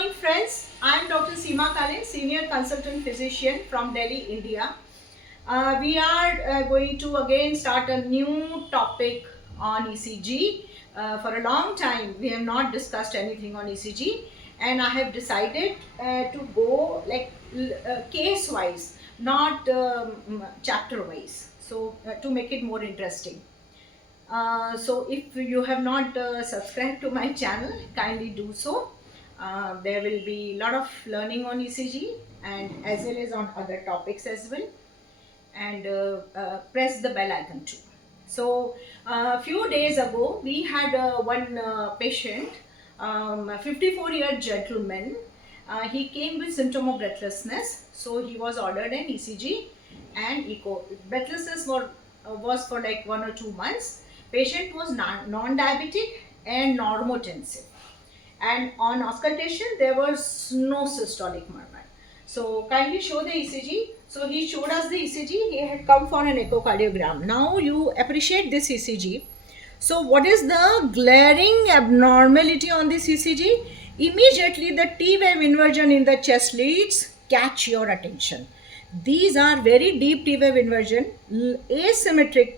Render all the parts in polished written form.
morning, friends. I am Dr. Seema Kalin, Senior Consultant Physician from Delhi, India. We are going to again start a new topic on ECG. For a long time, we have not discussed anything on ECG, and I have decided to go like case-wise, not chapter-wise. So to make it more interesting. So if you have not subscribed to my channel, kindly do so. There will be a lot of learning on ECG and as well as on other topics as well. And press the bell icon too. So a few days ago, we had one patient, a 54-year gentleman. He came with symptom of breathlessness. So he was ordered an ECG and echo. Breathlessness was for like 1 or 2 months. Patient was non-diabetic and normotensive. And on auscultation, there was no systolic murmur. So kindly show the ECG. So he showed us the ECG. He had come for an echocardiogram. Now you appreciate this ECG. So what is the glaring abnormality on this ECG? Immediately the T-wave inversion in the chest leads catch your attention. These are very deep T-wave inversion, asymmetric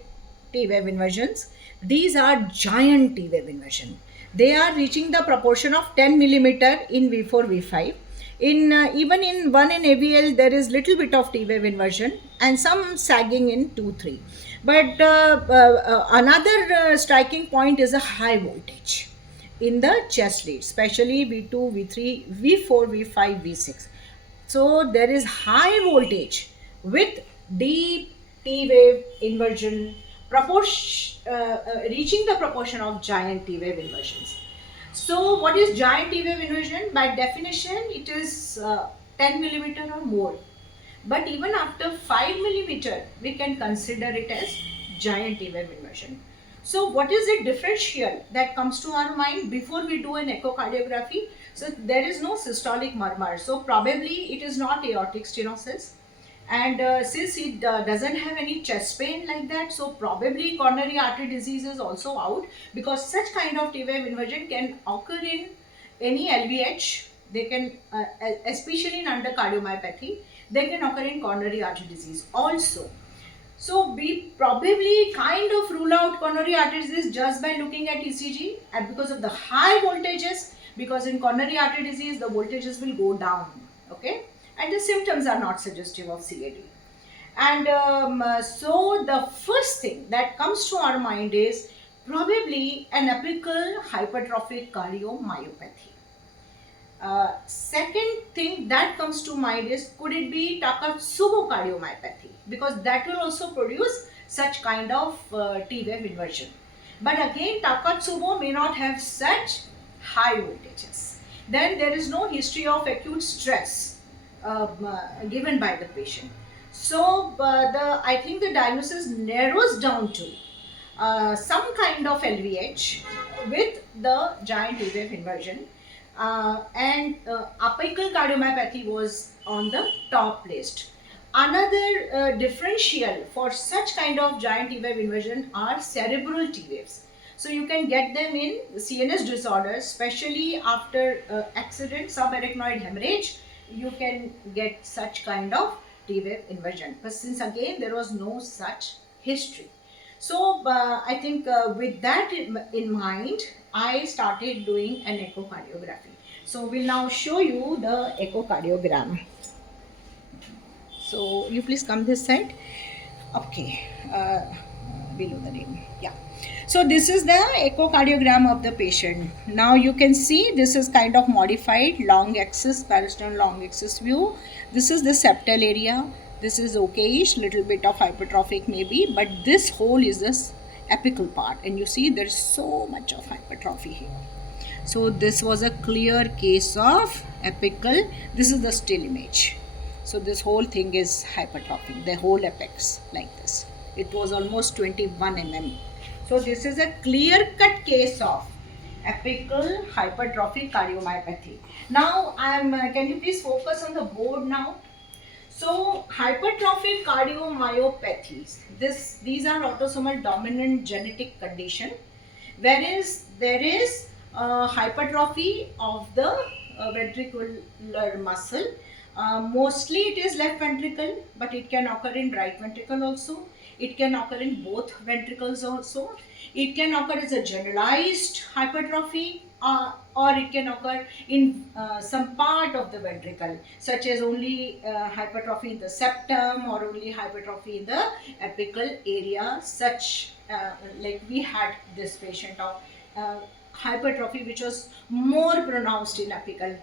T-wave inversions. These are giant T-wave inversion. They are reaching the proportion of 10 millimeter in V4, V5. Even in 1 in AVL, there is little bit of T-wave inversion and some sagging in 2, 3. But another striking point is a high voltage in the chest lead, especially V2, V3, V4, V5, V6. So there is high voltage with deep T-wave inversion, reaching the proportion of giant T-wave inversions. So what is giant T-wave inversion? By definition, it is 10 millimeter or more. But even after 5 millimeter, we can consider it as giant T-wave inversion. So what is the differential that comes to our mind before we do an echocardiography? So there is no systolic murmur. So probably it is not aortic stenosis. And since it doesn't have any chest pain like that, so probably coronary artery disease is also out, because such kind of T-wave inversion can occur in any LVH. They can, especially in undercardiomyopathy, they can occur in coronary artery disease also. So we probably kind of rule out coronary artery disease just by looking at ECG, and because of the high voltages, because in coronary artery disease the voltages will go down, okay, and the symptoms are not suggestive of CAD. And so the first thing that comes to our mind is probably an apical hypertrophic cardiomyopathy. Second thing that comes to mind is, could it be Takotsubo cardiomyopathy, because that will also produce such kind of T-wave inversion. But again, Takotsubo may not have such high voltages. Then there is no history of acute stress given by the patient. So I think the diagnosis narrows down to some kind of LVH with the giant T-wave inversion. And apical cardiomyopathy was on the top list. Another differential for such kind of giant T-wave inversion are cerebral T-waves. So you can get them in CNS disorders, especially after accident, subarachnoid hemorrhage. You can get such kind of T-wave inversion. But since again there was no such history. So I think with that in mind, I started doing an echocardiography. So we'll now show you the echocardiogram. So you please come this side. Okay, below the name. Yeah. So this is the echocardiogram of the patient. Now you can see this is kind of modified long axis, parasternal long axis view. This is the septal area. This is okayish, little bit of hypertrophic maybe, but this whole is this apical part, and you see there's so much of hypertrophy here. So this was a clear case of apical. This is the still image. So this whole thing is hypertrophic, the whole apex like this. It was almost 21 mm. So this is a clear-cut case of apical hypertrophic cardiomyopathy. Now can you please focus on the board now? So hypertrophic cardiomyopathies, these are autosomal dominant genetic condition, whereas there is hypertrophy of the ventricular muscle. Mostly it is left ventricle, but it can occur in right ventricle also. It can occur in both ventricles also. It can occur as a generalized hypertrophy, or it can occur in some part of the ventricle, such as only hypertrophy in the septum or only hypertrophy in the apical area. Such like we had this patient of hypertrophy which was more pronounced in apical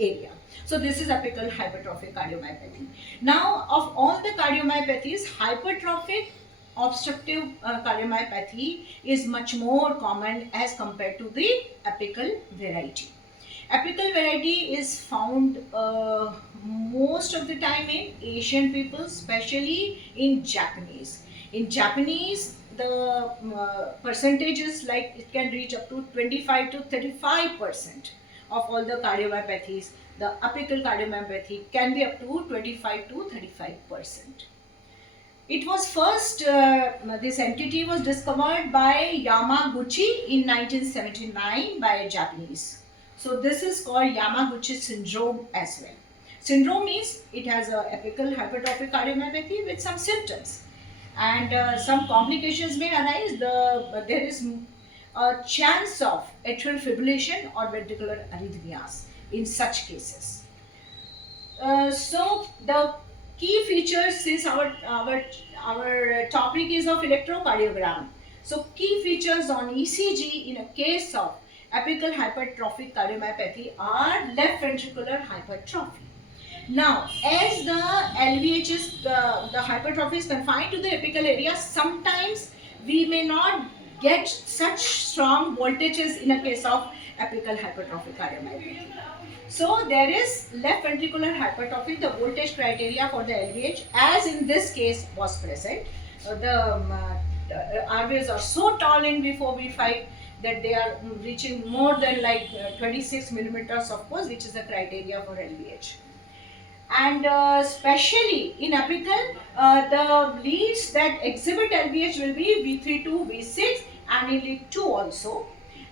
area. So this is apical hypertrophic cardiomyopathy. Now, of all the cardiomyopathies, hypertrophic obstructive cardiomyopathy is much more common as compared to the apical variety. Apical variety is found most of the time in Asian people, especially in Japanese. In Japanese, the percentage is like it can reach up to 25 to 35% of all the cardiomyopathies. The apical cardiomyopathy can be up to 25 to 35%. It was first, this entity was discovered by Yamaguchi in 1979 by a Japanese. So this is called Yamaguchi syndrome as well. Syndrome means it has a apical hypertrophic cardiomyopathy with some symptoms, and some complications may arise. There is a chance of atrial fibrillation or ventricular arrhythmias in such cases. So the key features, since our topic is of electrocardiogram, so key features on ECG in a case of apical hypertrophic cardiomyopathy are left ventricular hypertrophy. Now, as the LVH is the hypertrophy is confined to the apical area, sometimes we may not get such strong voltages in a case of apical hypertrophic cardiomyopathy. So there is left ventricular hypertrophy. The voltage criteria for the LVH, as in this case, was present. The RVs are so tall in V4, V5 that they are reaching more than like 26 millimeters, of course, which is the criteria for LVH. And especially in apical, the leads that exhibit LVH will be V3 to V6 and in lead 2 also.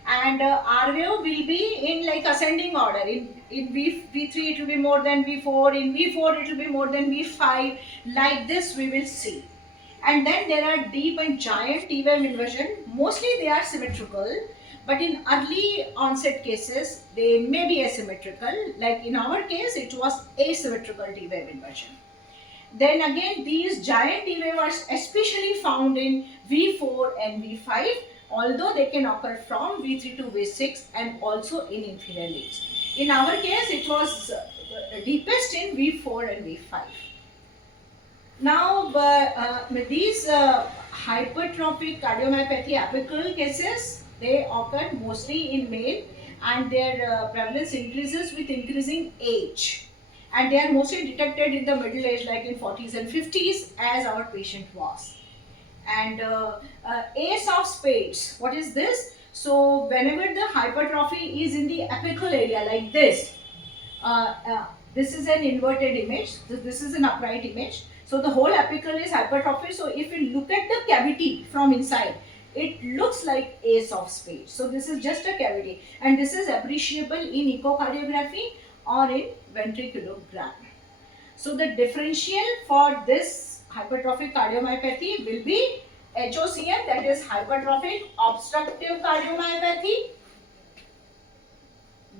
And R wave will be in like ascending order. In V3 it will be more than V4, in V4 it will be more than V5, like this we will see. And then there are deep and giant T wave inversion. Mostly they are symmetrical, but in early onset cases they may be asymmetrical. Like in our case it was asymmetrical T wave inversion. Then again these giant T wave are especially found in V4 and V5, although they can occur from V3 to V6 and also in inferior leads. In our case it was deepest in V4 and V5. Now these hypertrophic cardiomyopathy apical cases, they occur mostly in male, and their prevalence increases with increasing age, and they are mostly detected in the middle age, like in 40s and 50s, as our patient was. And ace of spades, what is this? So whenever the hypertrophy is in the apical area like this, this is an inverted image, this is an upright image. So the whole apical is hypertrophy. So if you look at the cavity from inside, it looks like ace of spades. So this is just a cavity, and this is appreciable in echocardiography or in ventriculogram. So the differential for this hypertrophic cardiomyopathy will be HOCM, that is hypertrophic obstructive cardiomyopathy.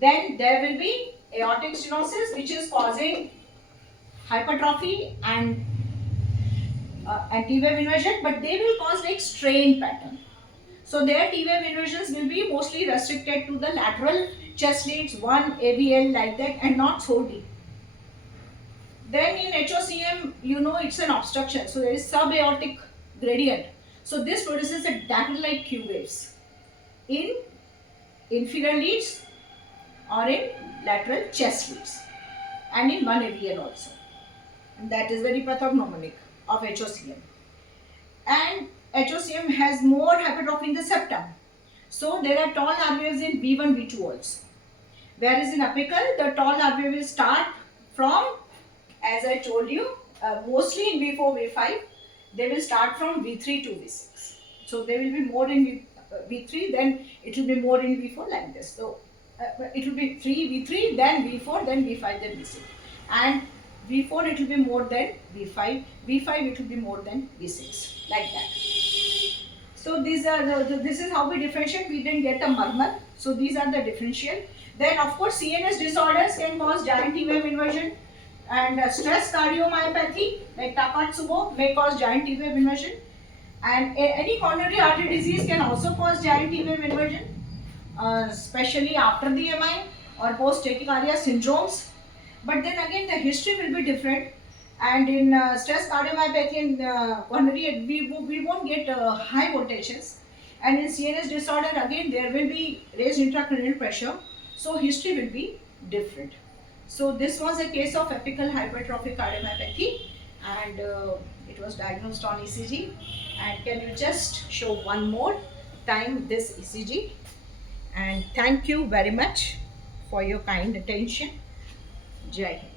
Then there will be aortic stenosis, which is causing hypertrophy and T wave inversion, but they will cause like strain pattern. So their T wave inversions will be mostly restricted to the lateral chest leads, 1 AVL like that, and not so deep. Then in HOCM, you know, it's an obstruction, so there is subaortic gradient. So this produces a dagger-like Q waves in inferior leads or in lateral chest leads, and in 1 AVL also. And that is very pathognomonic of HOCM. And HOCM has more hypertrophy in the septum. So there are tall R waves in V1, V2 also. Whereas in apical, the tall R wave will start from, as I told you, mostly in V4, V5. They will start from V3 to V6. So they will be more in V3, then it will be more in V4 like this. So it will be 3 V3, then V4, then V5, then V6. And V4 it will be more than V5, V5 it will be more than V6, like that. So these are this is how we differentiate. We didn't get a murmur. So these are the differential. Then of course CNS disorders can cause giant T wave inversion, and stress cardiomyopathy like Takotsubo may cause giant T wave inversion, and any coronary artery disease can also cause giant T wave inversion, especially after the MI or post tachycardia syndromes. But then again the history will be different, and in stress cardiomyopathy and coronary we won't get high voltages, and in CNS disorder again there will be raised intracranial pressure, so history will be different. So this was a case of apical hypertrophic cardiomyopathy, and it was diagnosed on ECG. And can you just show one more time this ECG? And thank you very much for your kind attention. Jai Hind.